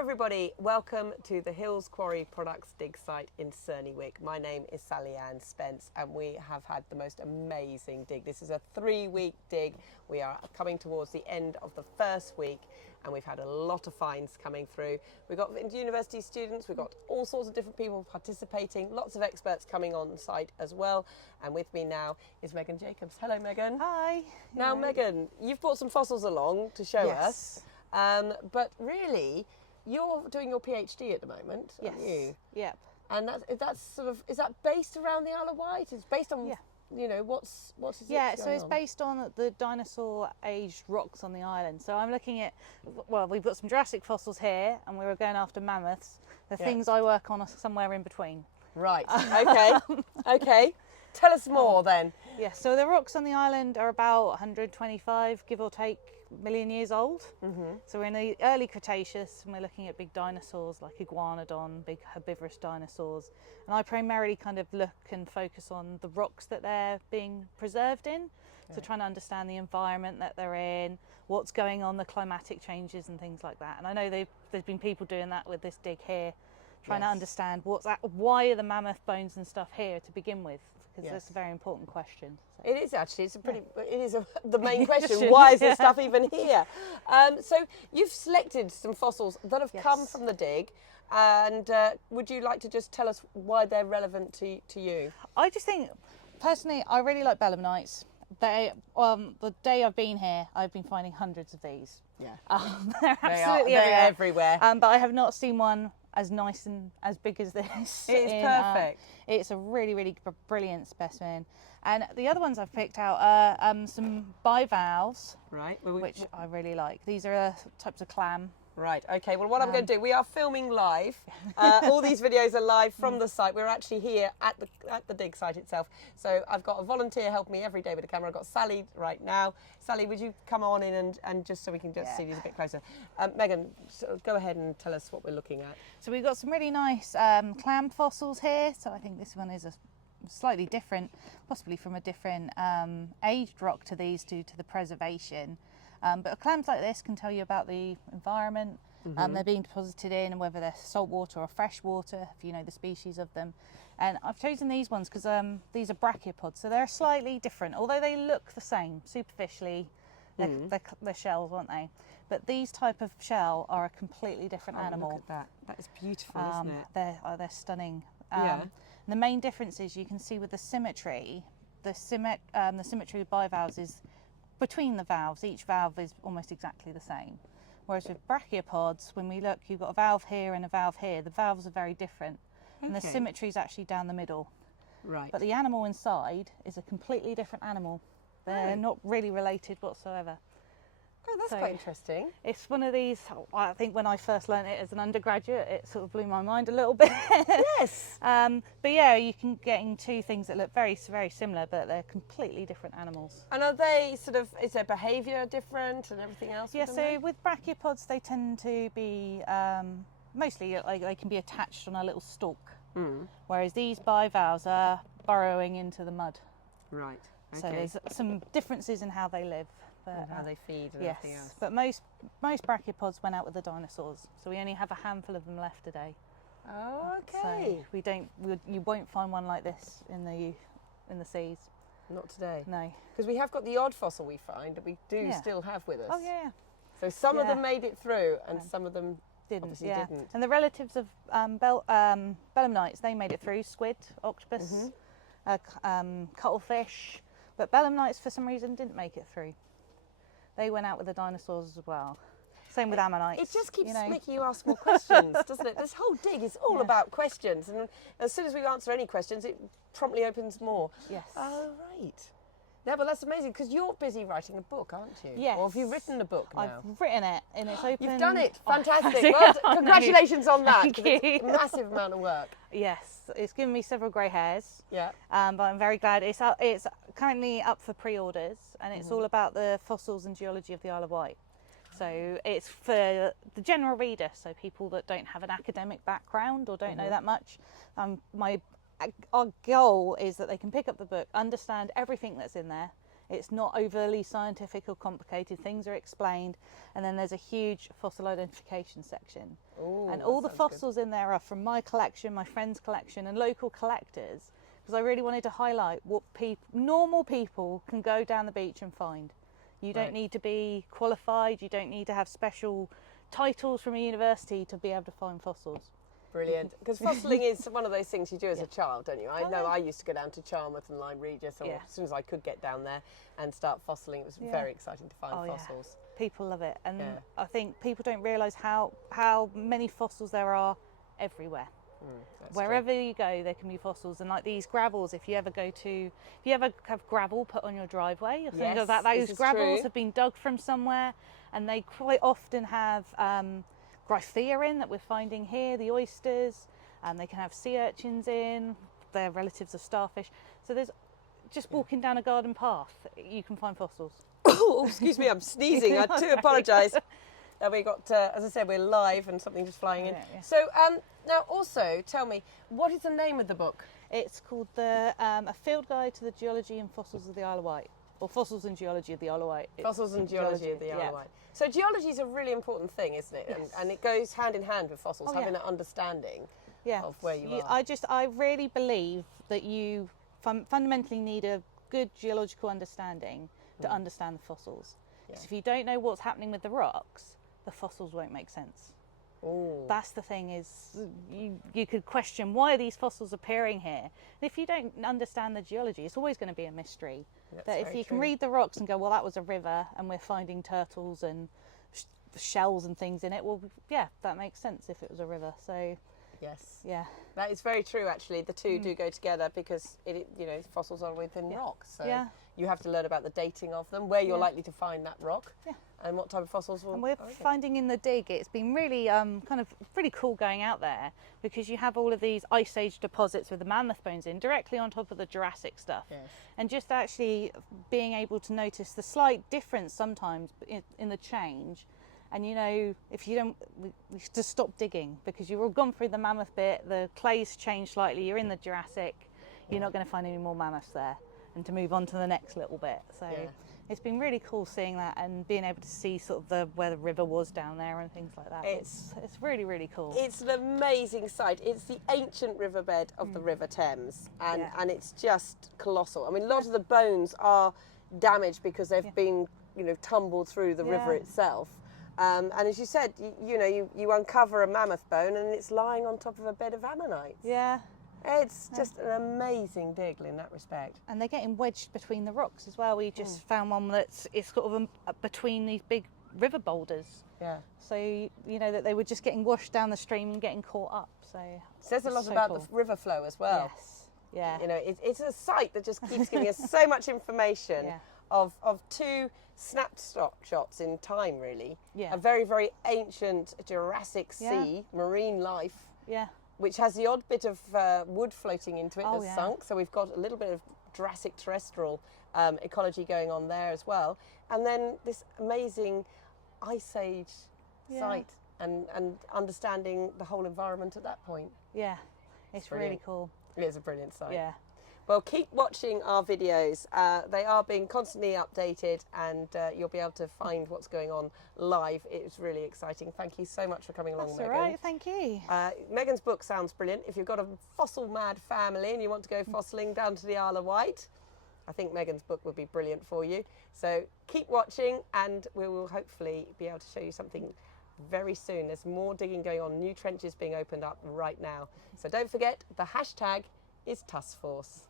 everybody, welcome to the Hills Quarry Products dig site in Cerney, Wick. My name is Sally-Ann Spence and we have had the most amazing dig. This is a 3-week dig. We are coming towards the end of the first week and we've had a lot of finds coming through. We've got university students, we've got all sorts of different people participating, lots of experts coming on site as well. And with me now is Megan Jacobs. Hello Megan. Hi. Now Megan, you've brought some fossils along to show Yes. us. But really, you're doing your PhD at the moment, Yes. aren't you? Yep. And that's sort of, is that based around the Isle of Wight? It's based on, you know, what is it? Yeah, so it's based on the dinosaur-aged rocks on the island. So I'm looking at, well, we've got some Jurassic fossils here, and we were going after mammoths. The things I work on are somewhere in between. Right. Okay. Okay. Tell us more then. Yeah. So the rocks on the island are about 125, give or take, million years old. So we're in the early Cretaceous and we're looking at big dinosaurs like iguanodon, big herbivorous dinosaurs. And I primarily kind of look and focus on the rocks that they're being preserved in. So trying to understand the environment that they're in, what's going on, the climatic changes and things like that. And I know there's been people doing that with this dig here, trying to understand why are the mammoth bones and stuff here to begin with, because that's a very important question. So. It is actually. It's a pretty. It is the main question. Why is this stuff even here? So you've selected some fossils that have come from the dig, and would you like to just tell us why they're relevant to you? I just think, personally, I really like belemnites. They, the day I've been here, I've been finding hundreds of these. Yeah, they're absolutely everywhere. But I have not seen one as nice and as big as this. It is perfect. It's a really, really brilliant specimen. And the other ones I've picked out are some bivalves, right? Which I really like. These are types of clam. Right, okay, well what I'm going to do, we are filming live. All these videos are live from the site. We're actually here at the dig site itself. So I've got a volunteer helping me every day with the camera. I've got Sally right now. Sally, would you come on in and just so we can just see these a bit closer. Megan, go ahead and tell us what we're looking at. So we've got some really nice clam fossils here. So I think this one is a slightly different, possibly from a different aged rock to these due to the preservation. But clams like this can tell you about the environment they're being deposited in, and whether they're saltwater or freshwater, if you know the species of them. And I've chosen these ones because these are brachiopods, so they're slightly different, although they look the same superficially. They're shells, aren't they? But these type of shell are a completely different animal. Look at that. That is beautiful, isn't it? They're stunning. The main difference is you can see with the symmetry, the symmetry of bivalves is between the valves. Each valve is almost exactly the same. Whereas with brachiopods, when we look, you've got a valve here and a valve here. The valves are very different, and the symmetry is actually down the middle. Right. But the animal inside is a completely different animal. They're not really related whatsoever. Oh, that's quite interesting. It's one of these, I think when I first learned it as an undergraduate, it sort of blew my mind a little bit. Yes. But yeah, you can get two things that look very, very similar, but they're completely different animals. And are they sort of, is their behaviour different and everything else? Yeah, so with brachiopods, they tend to be, mostly like they can be attached on a little stalk, whereas these bivalves are burrowing into the mud. Right. Okay. So there's some differences in how they live. But, how they feed and everything else. But most brachiopods went out with the dinosaurs, so we only have a handful of them left today. Oh, okay. So you won't find one like this in the seas. Not today. No. Because we have got the odd fossil we find that we do still have with us. Oh yeah. So some of them made it through, and some of them didn't. didn't. And the relatives of belemnites, they made it through: squid, octopus, cuttlefish. But belemnites, for some reason, didn't make it through. They went out with the dinosaurs as well. Same with ammonites. It just keeps making you ask more questions, doesn't it? This whole dig is all about questions, and as soon as we answer any questions, it promptly opens more. Yes. Oh, right. Yeah, but that's amazing, because you're busy writing a book, aren't you? Yes. Or have you written a book now? I've written it, and it's open. You've done it. Fantastic. Well, congratulations on that. Thank you. It's a massive amount of work. Yes, it's given me several grey hairs. Yeah. But I'm very glad it's currently up for pre-orders, and it's all about the fossils and geology of the Isle of Wight. So it's for the general reader, so people that don't have an academic background or don't know that much. Our goal is that they can pick up the book, understand everything that's in there, It's not overly scientific or complicated. Things are explained, and then there's a huge fossil identification section. Ooh, and that all the sounds fossils in there are from my collection, my friend's collection, and local collectors, because I really wanted to highlight what normal people can go down the beach and find. You don't Right. need to be qualified, you don't need to have special titles from a university to be able to find fossils. Brilliant. Because fossiling is one of those things you do as a child, don't you? I know yeah. I used to go down to Charmouth and Lyme Regis, or Yeah. as soon as I could get down there and start fossiling. It was Yeah. very exciting to find Oh, yeah. fossils. People love it, and Yeah. I think people don't realise how many fossils there are everywhere. That's Wherever you go, there can be fossils, and like these gravels. If you ever have gravel put on your driveway, or think Yes, of that, this those is gravels true. have been dug from somewhere, and they quite often have gryphea in that we're finding here, the oysters, and they can have sea urchins in. They're relatives of starfish. So there's just walking down a garden path, you can find fossils. Oh, excuse me, I'm sneezing. I do apologise. We got, as I said, we're live and something just flying in. Yeah. So now also tell me, what is the name of the book? It's called A Field Guide to the Geology and Fossils of the Isle of Wight, or Fossils and Geology of the Isle of Wight. Fossils and Geology of the Isle of Wight. So geology is a really important thing, isn't it? Yes. And it goes hand in hand with fossils, Oh, having yeah. an understanding Yeah. of where you are. I really believe that you fundamentally need a good geological understanding to understand the fossils. Because if you don't know what's happening with the rocks, the fossils won't make sense. Ooh. That's the thing, is you could question, why are these fossils appearing here? And if you don't understand the geology, it's always going to be a mystery. That's But if very you can true. read the rocks and go, well, that was a river and we're finding turtles and shells and things in it, well, yeah, that makes sense if it was a river. So Yes. yeah, That is very true, actually. The two do go together because fossils are within rocks. So Yeah. you have to learn about the dating of them, where you're Yeah. likely to find that rock, Yeah. and what type of fossils will. and we're finding in the dig, it's been really kind of pretty cool going out there, because you have all of these ice age deposits with the mammoth bones in directly on top of the Jurassic stuff. Yes. And just actually being able to notice the slight difference sometimes in the change. And if you don't, we just stop digging, because you've all gone through the mammoth bit, the clay's changed slightly, you're in the Jurassic, you're not going to find any more mammoths there, and to move on to the next little bit. So it's been really cool seeing that and being able to see sort of where the river was down there and things like that. It's really, really cool. It's an amazing sight. It's the ancient riverbed of the River Thames, and it's just colossal. I mean, a lot of the bones are damaged because they've been, tumbled through the river itself. And as you said, you uncover a mammoth bone and it's lying on top of a bed of ammonites. Yeah. It's just an amazing dig in that respect. And they're getting wedged between the rocks as well. We just found one it's sort of between these big river boulders. Yeah. So that they were just getting washed down the stream and getting caught up. So It says a lot so about cool. the river flow as well. Yes. Yeah. It's a site that just keeps giving us so much information Yeah. of two snapshots in time, really. Yeah. A very, very ancient Jurassic sea, marine life, Yeah. which has the odd bit of wood floating into it Oh, that's yeah. sunk. So we've got a little bit of Jurassic terrestrial ecology going on there as well. And then this amazing Ice Age site and understanding the whole environment at that point. Yeah. It's really brilliant. cool. It is a brilliant site. Yeah. Well, keep watching our videos. They are being constantly updated, and you'll be able to find what's going on live. It's really exciting. Thank you so much for coming along, That's Megan. all right. Thank you. Megan's book sounds brilliant. If you've got a fossil mad family and you want to go fossiling down to the Isle of Wight, I think Megan's book would be brilliant for you. So keep watching, and we will hopefully be able to show you something very soon. There's more digging going on, new trenches being opened up right now. So don't forget, the hashtag is TUSForce.